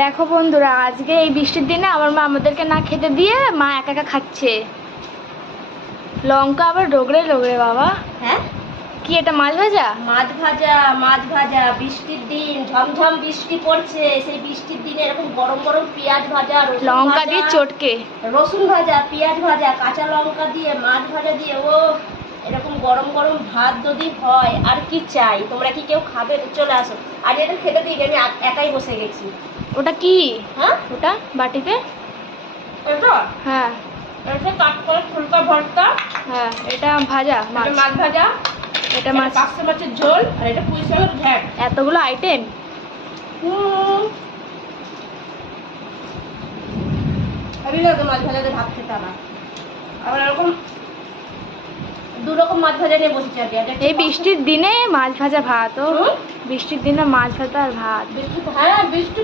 দেখো বন্ধুরা, আজকে এই বৃষ্টির দিনে আমার মা আমাদেরকে না খেতে দিয়ে মা একা একা খাচ্ছে। লঙ্কা আবার ডগরে ডগরে। বাবা হ্যাঁ, কি এটা মাছ ভাজা? মাছ ভাজা, মাছ ভাজা। বৃষ্টির দিন, ঝমঝম বৃষ্টি পড়ছে। সেই বৃষ্টির দিনে এরকম গরম গরম পেঁয়াজ ভাজা, লঙ্কা দিয়ে চটকে, রসুন ভাজা, পেঁয়াজ ভাজা, কাঁচা লঙ্কা দিয়ে, মাছ ভাজা দিয়ে, ও এরকম গরম গরম ভাত যদি হয় আর কি চাই। তোমরা কি কেউ খাবে? চলে আসো। আর এটা খেতে দিই, আমি একাই বসে গেছি। ওটা কি? হ্যাঁ, ওটা বাটিতে। এটা হ্যাঁ এটা কাঁচকলা ফুলকা ভর্তা। হ্যাঁ, এটা ভাজা মাছ। মাছ ভাজা, এটা মাছ, পাঁচশো মাছের ঝোল, আর এটা পুঁই শাকের ঘ্যাট। এতগুলো আইটেম। আমি না তো মাছ ভাজাতে ভাত খেতে আমার। আবার এরকম দু রকম মাছ ভাজা নিয়ে বসেছি আজকে। এই বৃষ্টির দিনে মাছ ভাজা ভাত। ও হুম? বৃষ্টির দিনে মাছ ভাজা আর ভাত। বৃষ্টি, হ্যাঁ বৃষ্টি